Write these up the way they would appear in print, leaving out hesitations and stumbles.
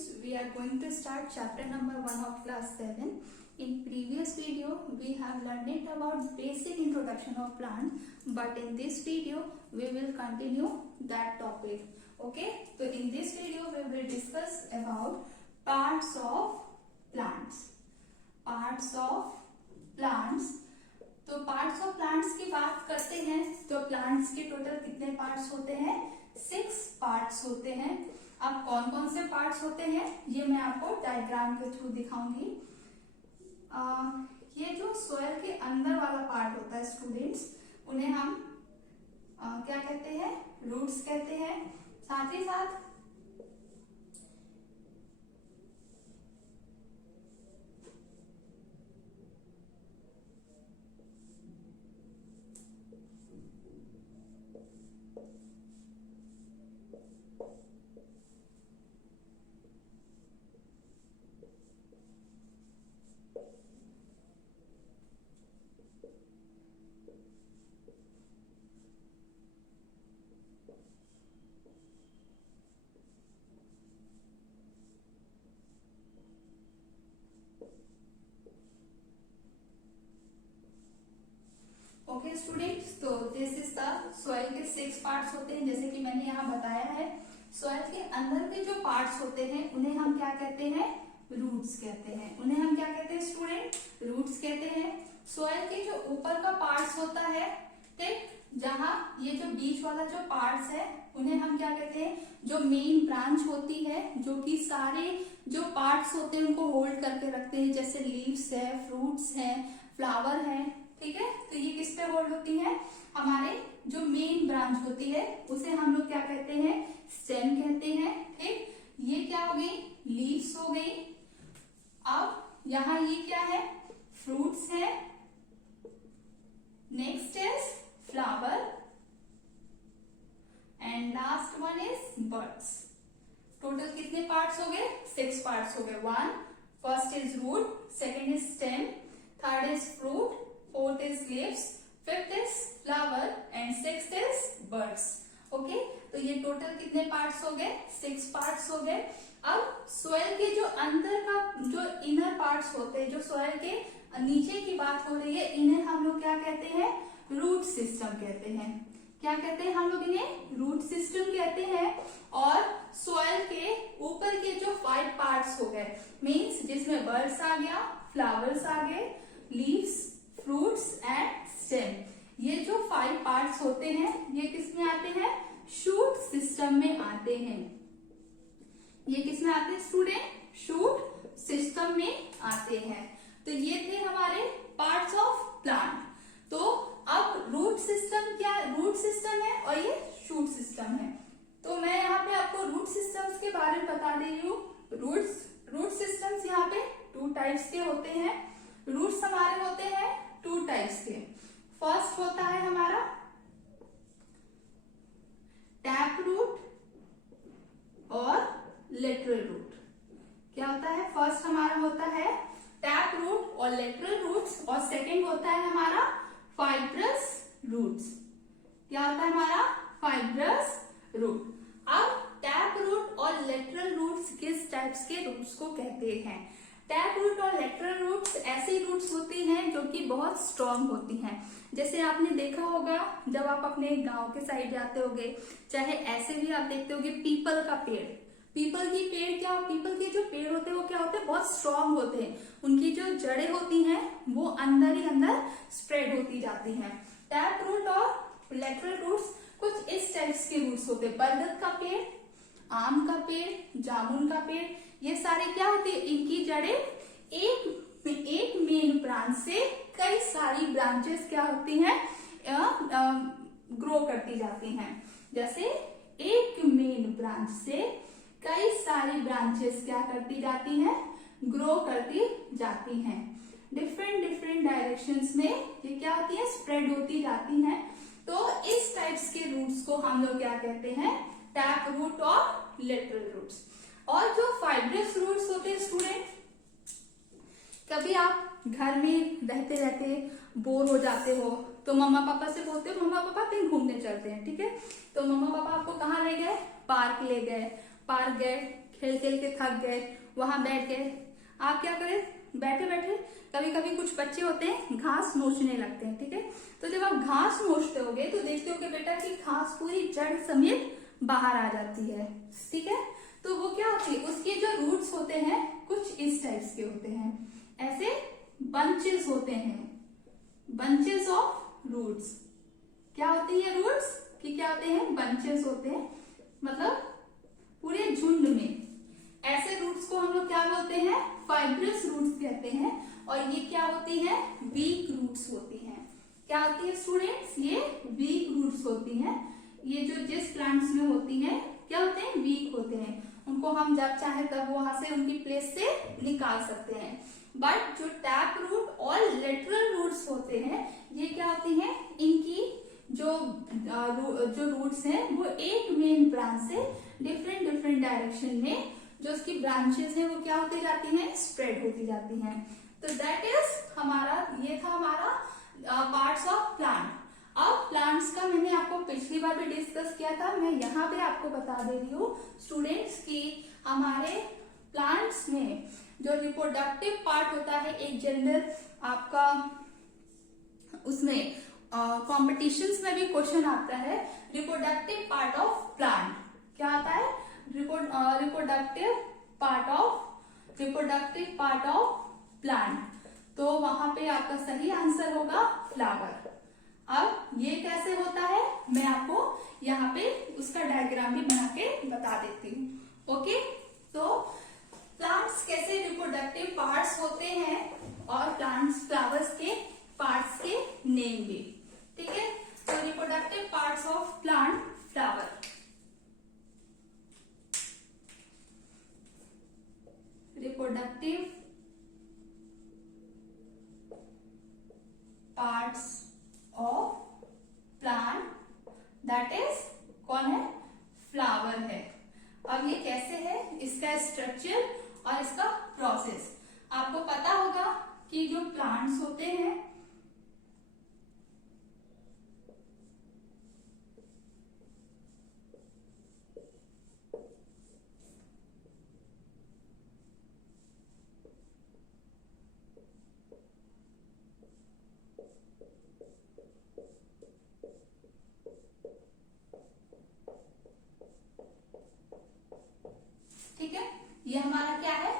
students, we are going to start chapter number 1 of class 7. In previous video, we have learned about basic introduction of plant, but in this video, we will continue that topic. Okay, so in this video, we will discuss about parts of plants. Parts of plants. तो parts of plants की बात करते हैं तो plants के total कितने parts होते हैं? 6 पार्ट्स होते हैं. अब कौन कौन से पार्ट्स होते हैं ये मैं आपको डायग्राम के थ्रू दिखाऊंगी. ये जो सोयल के अंदर वाला पार्ट होता है स्टूडेंट्स, उन्हें हम क्या कहते हैं? रूट्स कहते हैं. साथ ही साथ ओके स्टूडेंट्स, तो दिस इज द सॉइल के 6 पार्ट्स होते हैं. जैसे कि मैंने यहाँ बताया है, सॉइल के अंदर के जो पार्ट्स होते हैं उन्हें हम क्या कहते हैं? रूट्स कहते हैं. उन्हें हम क्या कहते हैं स्टूडेंट? रूट्स कहते हैं. सॉइल के जो ऊपर का पार्ट्स होता है, ठीक, जहाँ ये जो बीच वाला जो पार्ट्स है उन्हें हम क्या कहते हैं? जो मेन ब्रांच होती है, जो कि सारे जो पार्ट्स होते हैं उनको होल्ड करके रखते हैं, जैसे लीव्स है, फ्रूट्स है, फ्लावर है, ठीक है. तो ये किस पे होल्ड होती है? हमारे जो मेन ब्रांच होती है उसे हम लोग क्या कहते हैं? स्टेम कहते हैं. ठीक, ये क्या हो गई? लीव्स हो गई. अब यहाँ ये क्या है? फ्रूट्स है. Next is flower and last one is birds. Total कितने पार्ट्स हो गए? 6 पार्ट्स हो गए. 1 first is root, second is stem, third is fruit, fourth is leaves, fifth is flower and sixth is birds. Okay, तो ये total कितने parts हो गए? 6 पार्ट्स हो गए. अब सोयल के जो अंदर का जो इनर पार्ट्स होते हैं, जो सोयल के नीचे की बात हो रही है, इन्हें हम लोग क्या कहते हैं? रूट सिस्टम कहते हैं. क्या कहते हैं हम लोग इन्हें? रूट सिस्टम कहते हैं. और सोयल के ऊपर के जो 5 पार्ट्स हो गए, मीन्स जिसमें बर्ड्स आ गया, फ्लावर्स आ गए, लीव्स, फ्रूट्स एंड स्टेम, ये जो 5 पार्ट्स होते हैं ये किस में आते हैं? शूट सिस्टम में आते हैं. ये किस में आते हैं स्टूडेंट? शूट सिस्टम में आते हैं. तो ये थे हमारे पार्ट्स ऑफ प्लांट. तो अब रूट सिस्टम क्या? रूट सिस्टम है और ये शूट सिस्टम है. तो मैं यहाँ पे आपको रूट सिस्टम्स के बारे में बता दे रही हूँ. रूट सिस्टम्स यहाँ पे 2 टाइप्स के होते हैं. रूट्स हमारे होते हैं 2 टाइप्स के. फर्स्ट होता है हमारा टैप रूट और लेटरल रूट. क्या होता है? फर्स्ट हमारा होता है टैप रूट और लेटरल रूट्स, और सेकंड होता है हमारा फाइब्रस रूट्स. क्या होता है हमारा? Fibrous root. अब टैप रूट और लेटरल रूट्स किस टाइप्स के रूट्स को कहते हैं? टैप रूट और लेटरल रूट्स ऐसी रूट्स होती हैं जो कि बहुत स्ट्रॉन्ग होती हैं. जैसे आपने देखा होगा जब आप अपने गांव के साइड जाते होगे, चाहे ऐसे भी आप देखते होगे पीपल का पेड़. पीपल की पेड़ क्या, पीपल के जो पेड़ होते हैं वो क्या होते हैं? बहुत स्ट्रॉन्ग होते हैं. उनकी जो जड़ें होती हैं वो अंदर ही अंदर स्प्रेड होती जाती हैं. टैप रूट और लेटरल रूट्स कुछ इस टाइप्स के रूट्स होते हैं. बरगद का पेड़, आम का पेड़, जामुन का पेड़, ये सारे क्या होते हैं? इनकी जड़ें एक मेन ब्रांच से कई सारी ब्रांचेस क्या होती हैं? ग्रो करती जाती हैं. जैसे एक मेन ब्रांच से कई सारी ब्रांचेस क्या करती जाती हैं? ग्रो करती जाती हैं. डिफरेंट डायरेक्शंस में ये क्या होती है? स्प्रेड होती जाती हैं. तो इस टाइप्स के रूट्स को हम लोग क्या कहते हैं? टैप रूट और लेटरल रूट्स. और जो फाइब्रस रूट्स होते हैं स्टूडेंट, कभी आप घर में रहते रहते बोर हो जाते हो तो मम्मा पापा से बोलते हो मम्मा पापा कहीं घूमने चलते हैं. ठीक है, तो मम्मा पापा आपको कहाँ ले गए? पार्क ले गए. पार्क गए, खेल खेल के थक गए, वहां बैठ गए, आप क्या करें, बैठे बैठे कभी कभी कुछ बच्चे होते हैं घास नोचने लगते हैं, ठीक है। तो जब आप घास नोचते होगे तो देखते होगे बेटा कि घास पूरी जड़ समेत बाहर आ जाती है, ठीक है। तो वो क्या होती है, उसके जो रूट्स होते हैं कुछ इस टाइप्स के होते हैं, ऐसे बंचेस होते हैं, बंचेस ऑफ रूट्स। क्या होती है रूट्स कि क्या होते हैं, बंचेस होते हैं, मतलब पूरे झुंड में। ऐसे रूट्स को हम लोग क्या बोलते हैं, फाइब्रस रूट्स कहते हैं। और ये क्या होती है, वीक रूट्स होती हैं। क्या होती है स्टूडेंट्स, ये वीक रूट्स होती हैं। ये जो जिस प्लांट्स में होती हैं क्या होते हैं, वीक होते हैं, उनको हम जब चाहे तब वहां से उनकी प्लेस से निकाल सकते हैं। बट जो टैप रूट और लेटरल रूट्स होते हैं ये क्या होती हैं, इनकी जो रूट्स हैं वो एक मेन ब्रांच से डिफरेंट डिफरेंट डायरेक्शन में जो उसकी ब्रांचेस हैं वो क्या होती जाती हैं, स्प्रेड होती जाती हैं। तो दैट इज हमारा, ये था हमारा पार्ट्स ऑफ प्लांट। अब प्लांट्स का मैंने आपको पिछली बार भी डिस्कस किया था, मैं यहाँ पे आपको बता दे रही हूँ स्टूडेंट्स की हमारे प्लांट्स में जो रिप्रोडक्टिव पार्ट होता है, एक जनरल आपका उसमें कॉम्पिटिशन्स में भी क्वेश्चन आता है, रिप्रोडक्टिव पार्ट ऑफ प्लांट क्या आता है, रिप्रोडक्टिव पार्ट ऑफ प्लांट। तो वहां पे आपका सही आंसर होगा फ्लावर। अब ये कैसे होता है मैं आपको यहाँ पे उसका डायग्राम भी बना के बता देती हूँ। ओके, तो प्लांट्स कैसे रिप्रोडक्टिव पार्ट्स होते हैं और प्लांट्स फ्लावर्स के पार्ट्स के नेम भी, ठीक है। तो reproductive parts of plant flower, reproductive parts of plant that is कौन है, फ्लावर है। अब ये कैसे है, इसका स्ट्रक्चर और इसका प्रोसेस आपको पता होगा कि जो प्लांट्स होते हैं ये हमारा क्या है,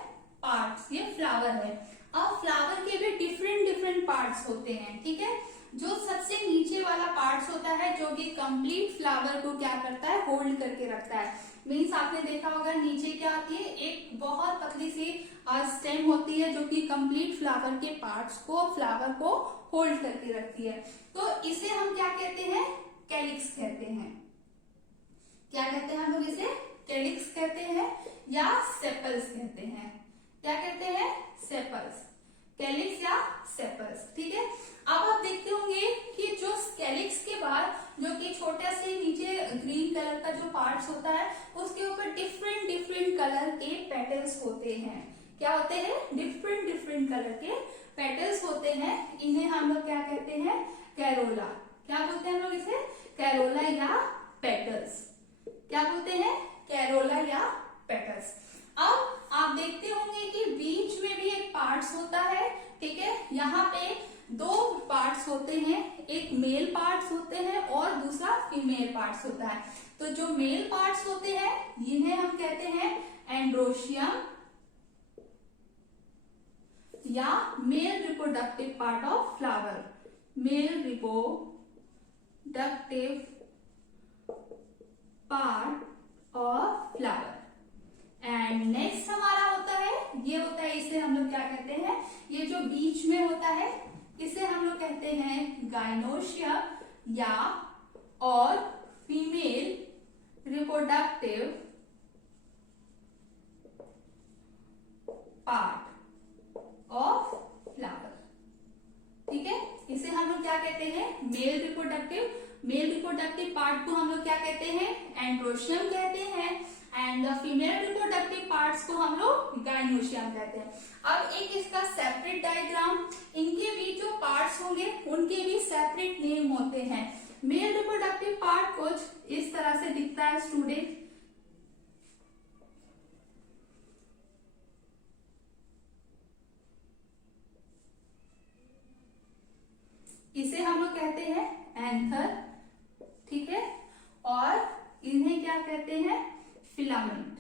पार्ट्स, ये फ्लावर है। अब फ्लावर के भी डिफरेंट डिफरेंट पार्ट्स होते हैं, ठीक है। जो सबसे नीचे वाला पार्ट्स होता है जो कि कंप्लीट फ्लावर को क्या करता है, होल्ड करके रखता है। मीन्स आपने देखा होगा नीचे क्या आती है, एक बहुत पतली सी स्टेम होती है जो कि कंप्लीट फ्लावर के पार्ट्स को, फ्लावर को होल्ड करके रखती है। तो इसे हम क्या कहते हैं, कैलिक्स कहते हैं। क्या कहते हैं हम लोग इसे, कैलिक्स कहते हैं या सेपल्स कहते हैं। क्या कहते हैं, सेपल्स, कैलिक्स या सेपल्स, ठीक है। अब आप देखते होंगे कि जो कैलिक्स के बाद जो कि छोटा से नीचे ग्रीन कलर का जो पार्ट्स होता है उसके ऊपर डिफरेंट डिफरेंट कलर के पेटल्स होते हैं। क्या होते हैं, डिफरेंट डिफरेंट कलर के पेटल्स होते हैं। इन्हें हम लोग क्या कहते हैं, कैरोला। क्या बोलते हैं हम लोग इसे, कैरोला या पेटल्स। क्या बोलते हैं, कैरोला या पेटल्स। अब आप देखते होंगे कि बीच में भी एक पार्ट्स होता है, ठीक है। यहाँ पे दो पार्ट्स होते हैं, एक मेल पार्ट्स होते हैं और दूसरा फीमेल पार्ट्स होता है। तो जो मेल पार्ट्स होते हैं इन्हें हम कहते हैं एंड्रोशियम या male reproductive part of flower, male reproductive part of flower. And next हमारा होता है, ये होता है, इसे हम लोग क्या कहते हैं, ये जो बीच में होता है इसे हम लोग कहते हैं गाइनोशियम या और female reproductive part of flower, ठीक है। इसे हम लोग क्या कहते हैं, मेल रिप्रोडक्टिव पार्ट को हम लोग क्या कहते हैं, एंड्रोशियम कहते हैं। एंड फीमेल रिप्रोडक्टिव पार्ट्स को हम लोग गाइनोशियम कहते हैं। अब एक इसका सेपरेट डायग्राम, इनके भी जो पार्ट्स होंगे उनके भी सेपरेट नेम होते हैं। मेल रिप्रोडक्टिव पार्ट कुछ इस तरह से दिखता है स्टूडेंट, कहते हैं? एंथर, ठीक है, और इन्हें क्या कहते हैं? फिलामेंट,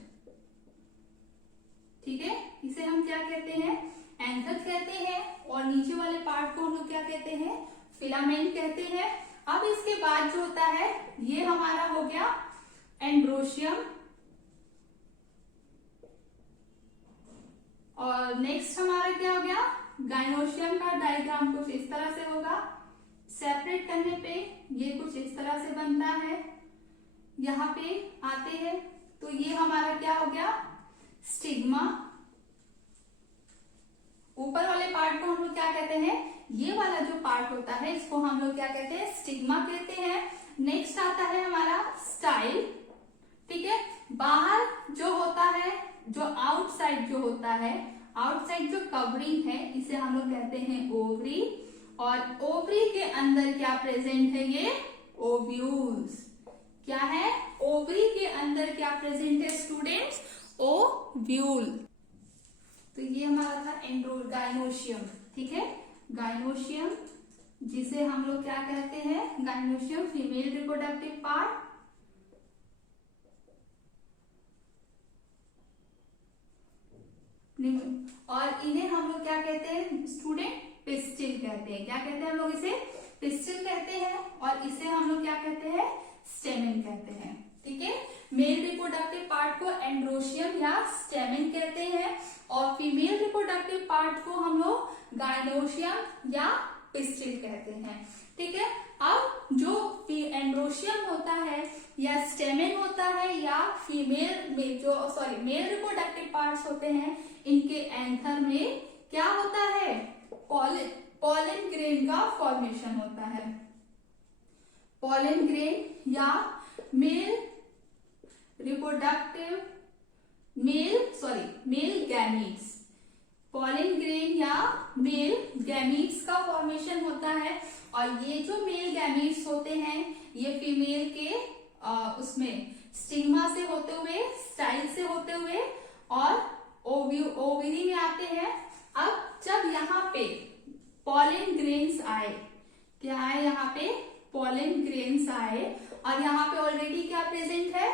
ठीक है, इसे हम क्या कहते हैं? एंथर कहते हैं, और नीचे वाले पार्ट को हम लोग क्या कहते हैं? फिलामेंट कहते हैं। अब इसके बाद जो होता है ये हमारा हो गया एंड्रोशियम, और नेक्स्ट हमारा क्या हो गया? गाइनोशियम का डायग्राम कुछ इस तरह से होगा। सेपरेट करने पे ये कुछ इस तरह से बनता है, यहाँ पे आते हैं तो ये हमारा क्या हो गया? स्टिग्मा। ऊपर वाले पार्ट को हम लोग क्या कहते हैं? ये वाला जो पार्ट होता है इसको हम लोग क्या कहते हैं? स्टिग्मा कहते हैं। नेक्स्ट आता है हमारा स्टाइल, ठीक है। बाहर जो होता है, जो आउटसाइड जो होता है, आउटसाइड जो कवरिंग है, इसे हम लोग कहते हैं ओवरी, और ओवरी के अंदर क्या प्रेजेंट है? ये ओव्यूल्स। क्या है? ओवरी के अंदर क्या प्रेजेंट है स्टूडेंट्स? ओव्यूल। तो ये हमारा था गाइनोशियम, ठीक है, गाइनोशियम, जिसे हम लोग क्या कहते हैं? Gynoecium, female reproductive part. और इन्हें हम लोग क्या कहते हैं स्टूडेंट? पिस्टिल कहते हैं। क्या कहते हैं हम लोग इसे? पिस्टिल कहते हैं, और इसे हम लोग क्या कहते हैं? स्टेमेन कहते हैं, ठीक है। मेल रिप्रोडक्टिव पार्ट को एंड्रोशियम या स्टेमेन कहते हैं, और फीमेल रिप्रोडक्टिव पार्ट को हम लोग गाइनोशियम या पिस्टिल कहते हैं, ठीक है। अब जो एंड्रोशियम होता है या स्टेमेन होता है या फीमेल में जो मेल रिप्रोडक्टिव पार्ट्स होते हैं, इनके एंथर में क्या होता है? पॉलन ग्रेन का फॉर्मेशन होता है। पॉलन ग्रेन या मेल गैमीट्स, पॉलन ग्रेन या मेल गैमीट्स का फॉर्मेशन होता है। और ये जो मेल गैमीट्स होते हैं ये फीमेल के उसमें स्टिग्मा से होते हुए, स्टाइल से होते हुए और ओवरी में आते हैं। अब जब यहाँ पे पॉलन ग्रेन्स आए, क्या आए? यहाँ पे पॉलन ग्रेन्स आए, और यहाँ पे ऑलरेडी क्या प्रेजेंट है?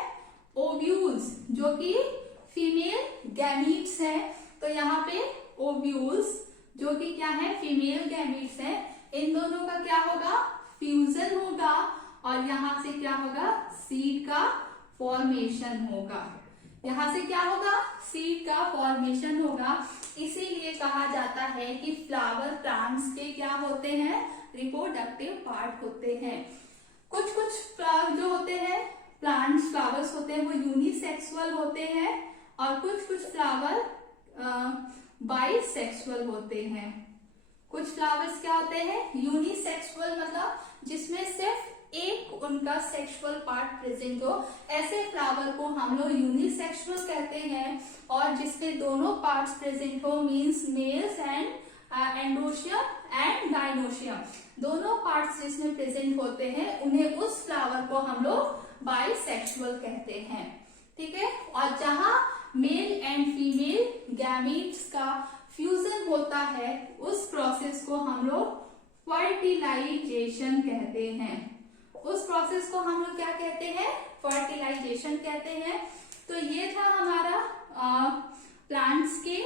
ओव्यूल्स, जो कि फीमेल गैमीट्स है। तो यहाँ पे ओव्यूल्स जो कि क्या है? फीमेल गैमीट्स है। इन दोनों का क्या होगा? फ्यूजन होगा, और यहाँ से क्या होगा? सीड का फॉर्मेशन होगा। यहाँ से क्या होगा? सीड का फॉर्मेशन होगा। इसीलिए कहा जाता है कि फ्लावर प्लांट्स के क्या होते हैं? रिप्रोडक्टिव पार्ट होते हैं। कुछ जो होते हैं प्लांट्स, फ्लावर्स होते हैं वो यूनिसेक्सुअल होते हैं, और कुछ फ्लावर बाइसेक्सुअल होते हैं। कुछ फ्लावर्स क्या होते हैं? यूनिसेक्सुअल, मतलब जिसमें सिर्फ एक उनका सेक्सुअल पार्ट प्रेजेंट हो, ऐसे फ्लावर को हम लोग यूनिसेक्सुअल कहते हैं। और जिसमें दोनों पार्ट्स प्रेजेंट हो, means mails and androecium and gynoecium, दोनों पार्ट्स जिसमें प्रेजेंट होते हैं उन्हें, उस फ्लावर को हम लोग बाइसेक्सुअल कहते हैं, ठीक है। और जहां मेल एंड फीमेल गैमीट्स का फ्यूजन होता है, उस प्रोसेस को हम लोग फर्टिलाइजेशन कहते हैं। उस प्रोसेस को हम लोग क्या कहते हैं? फर्टिलाइजेशन कहते हैं। तो ये था हमारा प्लांट्स के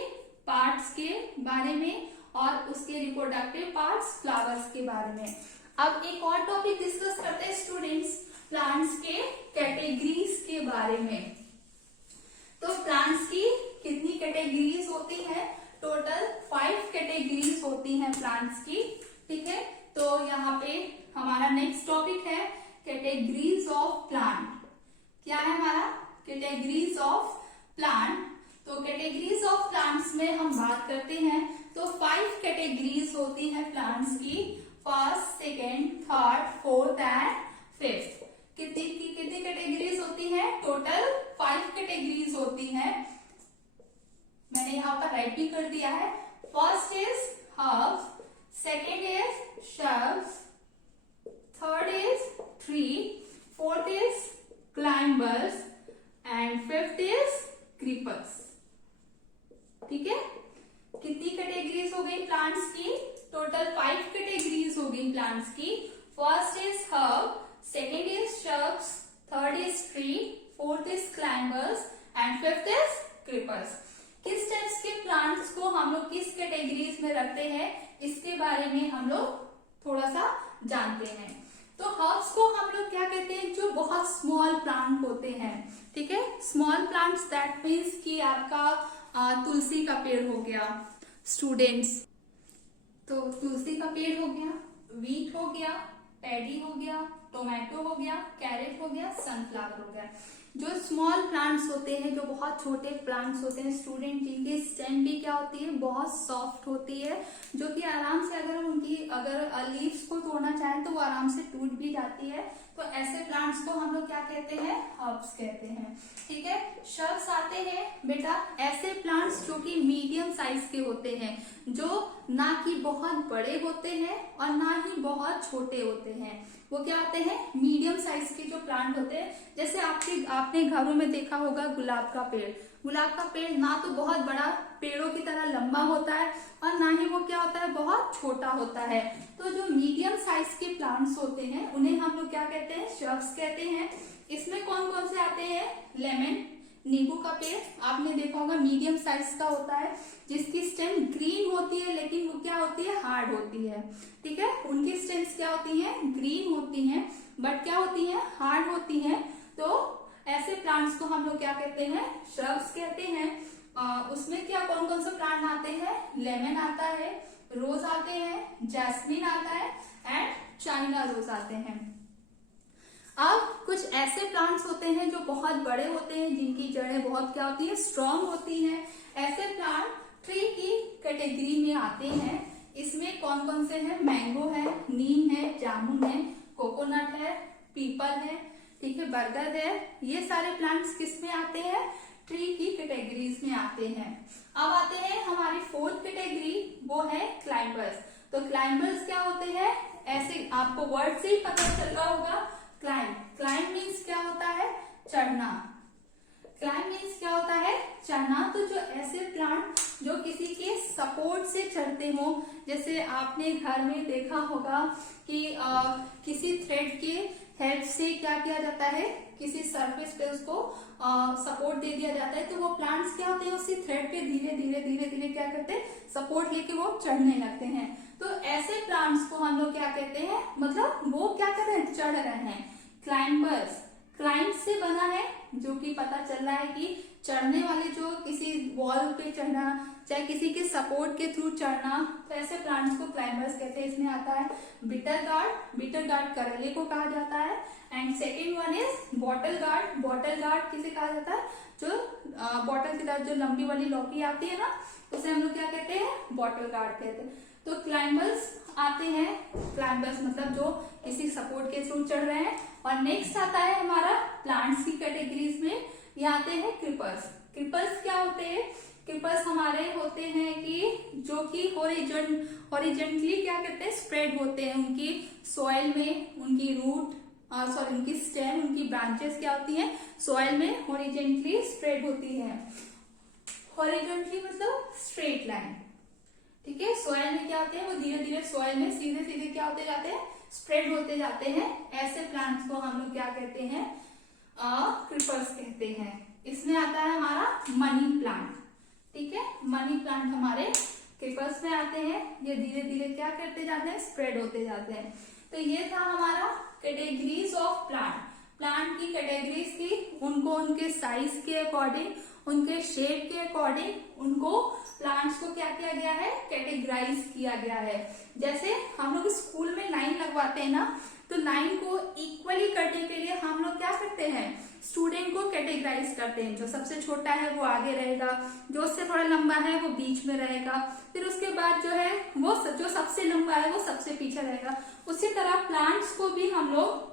पार्ट्स के बारे में और उसके रिप्रोडक्टिव पार्ट्स फ्लावर्स के बारे में। अब एक और टॉपिक डिस्कस करते हैं स्टूडेंट्स, प्लांट्स के कैटेगरीज के बारे में। तो प्लांट्स की कितनी कैटेगरीज होती है? टोटल 5 कैटेगरीज होती हैं प्लांट्स की, ठीक है। तो यहाँ पे हमारा नेक्स्ट टॉपिक है कैटेगरीज ऑफ प्लांट। क्या है हमारा? Categories of plant. तो कैटेगरीज ऑफ प्लांट्स में हम बात करते हैं तो 5 कैटेगरीज होती हैं प्लांट्स की, first, second, third, fourth and fifth. कितनी कैटेगरीज होती हैं? टोटल 5 कैटेगरीज होती हैं। मैंने यहाँ पर राइट भी कर दिया है। First is herbs, second is shrubs, third is tree, fourth is climbers and fifth is creepers, ठीक है। कितनी कैटेगरीज हो गई प्लांट्स की? टोटल 5 कैटेगरीज हो गई प्लांट्स की। First is herb, second is shrubs, third is tree, fourth is climbers and fifth is creepers. किस टाइप्स के प्लांट्स को हम लोग किस कैटेगरीज में रखते हैं इसके बारे में हम लोग थोड़ा सा जानते हैं। तो हर्ब्स को हम लोग क्या कहते हैं, जो बहुत स्मॉल प्लांट होते हैं, ठीक है। स्मॉल प्लांट्स दैट मीन्स कि आपका तुलसी का पेड़ हो गया स्टूडेंट्स, तो तुलसी का पेड़ हो गया, वीट हो गया, पैडी हो गया, टोमेटो हो गया, कैरेट हो गया, सनफ्लावर हो गया। जो स्मॉल प्लांट्स होते हैं, जो बहुत छोटे प्लांट्स होते हैं स्टूडेंट, जिनकी स्टेम भी क्या होती है, बहुत सॉफ्ट होती है, जो कि आराम से अगर हम उनकी लीव्स को तोड़ना चाहें तो वो आराम से टूट भी जाती है। तो ऐसे प्लांट्स को हम लोग क्या कहते हैं, हर्ब्स कहते हैं, ठीक है। श्रब्स आते हैं बेटा ऐसे प्लांट्स जो कि मीडियम साइज के होते हैं, जो ना कि बहुत बड़े होते हैं और ना ही बहुत छोटे होते हैं। वो क्या होते हैं, मीडियम साइज के जो प्लांट होते हैं। जैसे आपने घरों में देखा होगा गुलाब का पेड़। गुलाब का पेड़ ना तो बहुत बड़ा पेड़ों की तरह लंबा होता है और ना ही वो क्या होता है, बहुत छोटा होता है। तो जो मीडियम साइज के प्लांट्स होते हैं उन्हें हम लोग क्या कहते हैं, श्रब्स कहते हैं। इसमें कौन कौन से आते हैं, लेमन, नींबू का पेड़ आपने देखा होगा, मीडियम साइज का होता है, जिसकी स्टेम ग्रीन होती है लेकिन वो क्या होती है, हार्ड होती है, ठीक है। उनकी स्टेम्स क्या होती हैं, ग्रीन होती हैं बट क्या होती हैं, हार्ड होती हैं। तो ऐसे प्लांट्स को हम लोग क्या कहते हैं, श्रब्स कहते हैं। उसमें क्या कौन कौन से प्लांट आते हैं, लेमन आता है, रोज आते हैं, जैस्मिन आता है एंड चाइना रोज आते हैं। अब कुछ ऐसे प्लांट्स होते हैं जो बहुत बड़े होते हैं, जिनकी जड़ें बहुत क्या होती है, स्ट्रॉन्ग होती हैं। ऐसे प्लांट ट्री की कैटेगरी में आते हैं। इसमें कौन कौन से हैं, मैंगो है, नीम है, जामुन है, कोकोनट है, पीपल है, ठीक है, बरगद है। ये सारे प्लांट्स किस में आते हैं, ट्री की कैटेगरीज में आते हैं। अब आते हैं हमारी फोर्थ कैटेगरी, वो है क्लाइंबर्स। तो क्लाइंबर्स क्या होते हैं, ऐसे आपको वर्ड से ही पता चल रहा होगा, क्लाइंब। क्लाइंब मीन्स क्या होता है, चढ़ना। क्लाइंब मीन्स क्या होता है, चढ़ना। तो जो ऐसे प्लांट जो किसी के सपोर्ट से चढ़ते हो, जैसे आपने घर में देखा होगा कि किसी थ्रेड के हेल्प से क्या किया जाता है, किसी सरफेस पे उसको सपोर्ट दे दिया जाता है। तो वो प्लांट्स क्या होते हैं, उसी थ्रेड पे धीरे धीरे धीरे धीरे क्या करते हैं, सपोर्ट लेके वो चढ़ने लगते हैं। तो ऐसे प्लांट्स को हम लोग क्या कहते हैं, मतलब वो क्या कर रहे हैं, चढ़ रहे हैं। क्लाइंबर्स क्लाइंब से बना है, जो कि पता चल रहा है कि चढ़ने वाले, जो किसी वॉल पे चढ़ना, चाहे किसी के सपोर्ट के थ्रू चढ़ना, तो ऐसे प्लांट्स को क्लाइंबर्स कहते हैं। इसमें आता है बिटर गार्ड। बिटर गार्ड करेले को कहा जाता है। And second one is bottle gourd. Bottle gourd किसे कहा जाता है, जो बॉटल की तरह जो लंबी वाली लौकी आती है ना, उसे हम लोग क्या कहते हैं, बॉटल गार्ड कहते हैं। तो क्लाइंबर्स आते हैं, क्लाइंबर्स मतलब जो किसी सपोर्ट के थ्रू चढ़ रहे हैं। और नेक्स्ट आता है हमारा प्लांट्स की कैटेगरीज में, ये आते हैं क्रीपर्स। क्रीपर्स क्या होते हैं, क्रीपर्स हमारे होते हैं कि जो कि हॉरिजेंटली क्या करते हैं, स्प्रेड होते हैं। उनकी सॉइल में उनकी रूट उनकी स्टेम, उनकी ब्रांचेस क्या होती हैं, सॉइल में हॉरिजेंटली स्प्रेड होती है। हॉरिजेंटली मतलब स्ट्रेट लाइन, ठीक है। सॉइल में क्या होते हैं, वो धीरे धीरे सॉइल में सीधे सीधे क्या होते जाते हैं, स्प्रेड होते जाते हैं। ऐसे प्लांट्स को हम लोग क्या कहते हैं, क्रीपर्स कहते हैं। इसमें आता है हमारा मनी प्लांट, ठीक है। मनी प्लांट हमारे क्रीपर्स में आते हैं। ये धीरे धीरे क्या करते जाते हैं, स्प्रेड होते जाते हैं। तो ये था हमारा कैटेगरीज ऑफ प्लांट। प्लांट की कैटेगरीज थी, उनको उनके साइज के अकॉर्डिंग, उनके शेप के अकॉर्डिंग उनको प्लांट्स को क्या किया गया है, कैटेगराइज किया गया है। जैसे हम लोग स्कूल में लाइन लगवाते हैं ना, तो लाइन को इक्वली करने के लिए हम लोग क्या करते हैं, स्टूडेंट को कैटेगराइज करते हैं। जो सबसे छोटा है वो आगे रहेगा, जो उससे थोड़ा लंबा है वो बीच में रहेगा, फिर उसके बाद जो है वो जो सबसे लंबा है वो सबसे पीछे रहेगा। उसी तरह प्लांट्स को भी हम लोग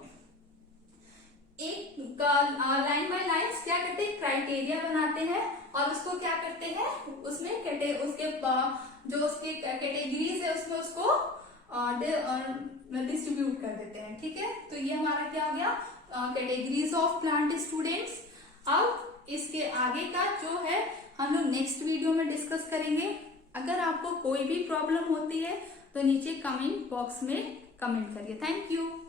एक लाइन बाय लाइन क्या करते हैं, क्राइटेरिया बनाते हैं और उसको क्या करते हैं, उसमें उसके जो उसके कैटेगरीज है उसमें उसको डिस्ट्रीब्यूट कर देते हैं, ठीक है। तो ये हमारा क्या हो गया, कैटेगरीज ऑफ प्लांट स्टूडेंट्स। अब इसके आगे का जो है हम लोग नेक्स्ट वीडियो में डिस्कस करेंगे। अगर आपको कोई भी प्रॉब्लम होती है तो नीचे कमेंट बॉक्स में कमेंट करिए। Thank you.